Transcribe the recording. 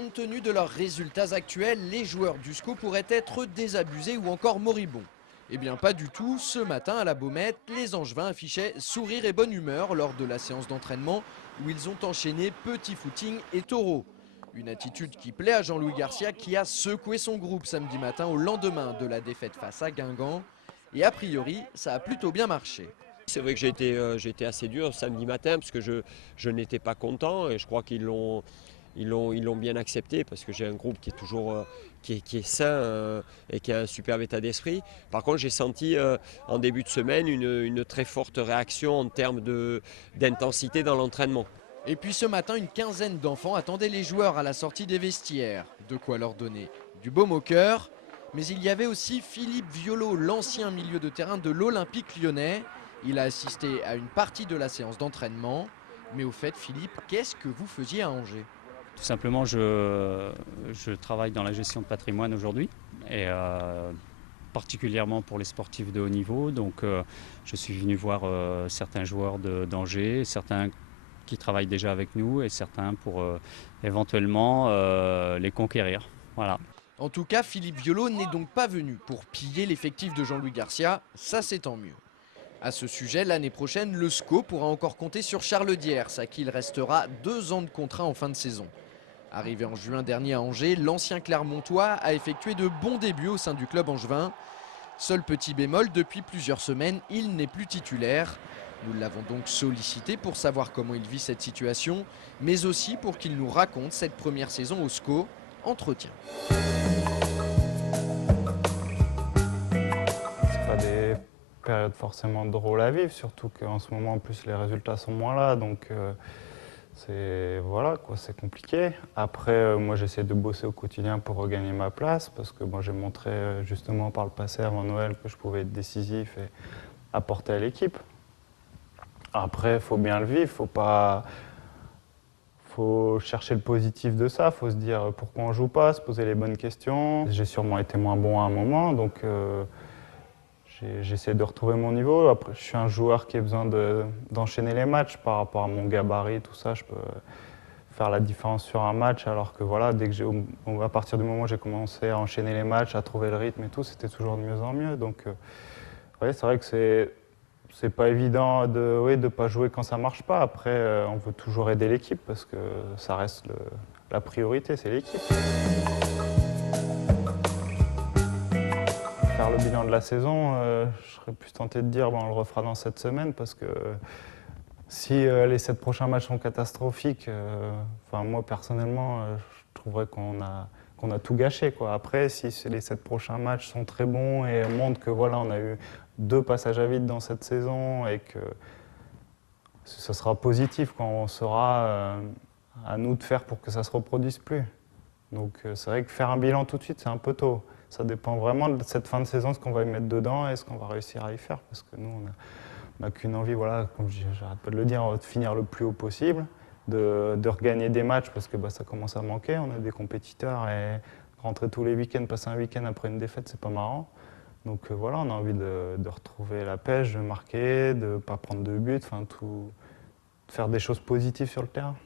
compte tenu de leurs résultats actuels, les joueurs du SCO pourraient être désabusés ou encore moribonds. Eh bien pas du tout, ce matin à la Baumette, les Angevins affichaient sourire et bonne humeur lors de la séance d'entraînement où ils ont enchaîné petit footing et taureau. Une attitude qui plaît à Jean-Louis Garcia qui a secoué son groupe samedi matin au lendemain de la défaite face à Guingamp. Et a priori, ça a plutôt bien marché. C'est vrai que j'ai été assez dur samedi matin parce que je n'étais pas content et je crois ils l'ont bien accepté parce que j'ai un groupe qui est toujours qui est sain et qui a un superbe état d'esprit. Par contre, j'ai senti en début de semaine une très forte réaction en termes d'intensité dans l'entraînement. Et puis ce matin, une quinzaine d'enfants attendaient les joueurs à la sortie des vestiaires. De quoi leur donner du baume au cœur. Mais il y avait aussi Philippe Violo, l'ancien milieu de terrain de l'Olympique lyonnais. Il a assisté à une partie de la séance d'entraînement. Mais au fait, Philippe, qu'est-ce que vous faisiez à Angers? Tout simplement, je travaille dans la gestion de patrimoine aujourd'hui, et particulièrement pour les sportifs de haut niveau. Donc je suis venu voir certains joueurs d'Angers, certains qui travaillent déjà avec nous et certains pour éventuellement les conquérir. Voilà. En tout cas, Philippe Violo n'est donc pas venu pour piller l'effectif de Jean-Louis Garcia, ça c'est tant mieux. À ce sujet, l'année prochaine, le SCO pourra encore compter sur Charles Diers, à qui il restera 2 ans de contrat en fin de saison. Arrivé en juin dernier à Angers, l'ancien Clermontois a effectué de bons débuts au sein du club angevin. Seul petit bémol, depuis plusieurs semaines, il n'est plus titulaire. Nous l'avons donc sollicité pour savoir comment il vit cette situation, mais aussi pour qu'il nous raconte cette première saison au SCO. Entretien. C'est pas des périodes forcément drôles à vivre, surtout qu'en ce moment en plus les résultats sont moins là, donc voilà quoi, c'est compliqué. Après moi j'essaie de bosser au quotidien pour regagner ma place parce que moi j'ai montré justement par le passé avant Noël que je pouvais être décisif et apporter à l'équipe. Après il faut bien le vivre, faut chercher le positif de ça, faut se dire pourquoi on joue pas, se poser les bonnes questions. J'ai sûrement été moins bon à un moment, donc j'essaie de retrouver mon niveau. Après, je suis un joueur qui a besoin d'enchaîner les matchs par rapport à mon gabarit, tout ça. Je peux faire la différence sur un match, alors que voilà, à partir du moment où j'ai commencé à enchaîner les matchs, à trouver le rythme et tout, c'était toujours de mieux en mieux. Donc, ouais, c'est vrai que c'est pas évident de pas jouer quand ça marche pas. Après, on veut toujours aider l'équipe parce que ça reste la priorité, c'est l'équipe. Faire le bilan de la saison, je serais plus tenté de dire on le refera dans cette semaine parce que si les 7 prochains matchs sont catastrophiques, moi personnellement, je trouverais qu'on a tout gâché, quoi. Après, si les 7 prochains matchs sont très bons et montrent que voilà, on a eu 2 passages à vide dans cette saison et que ce sera positif quand on saura à nous de faire pour que ça ne se reproduise plus. Donc c'est vrai que faire un bilan tout de suite, c'est un peu tôt. Ça dépend vraiment de cette fin de saison, ce qu'on va y mettre dedans et ce qu'on va réussir à y faire. Parce que nous, on n'a qu'une envie, voilà, comme j'arrête pas de le dire, de finir le plus haut possible, de regagner des matchs parce que ça commence à manquer. On a des compétiteurs et rentrer tous les week-ends, passer un week-end après une défaite, c'est pas marrant. Donc voilà, on a envie de retrouver la pêche, de marquer, de ne pas prendre de but, de faire des choses positives sur le terrain.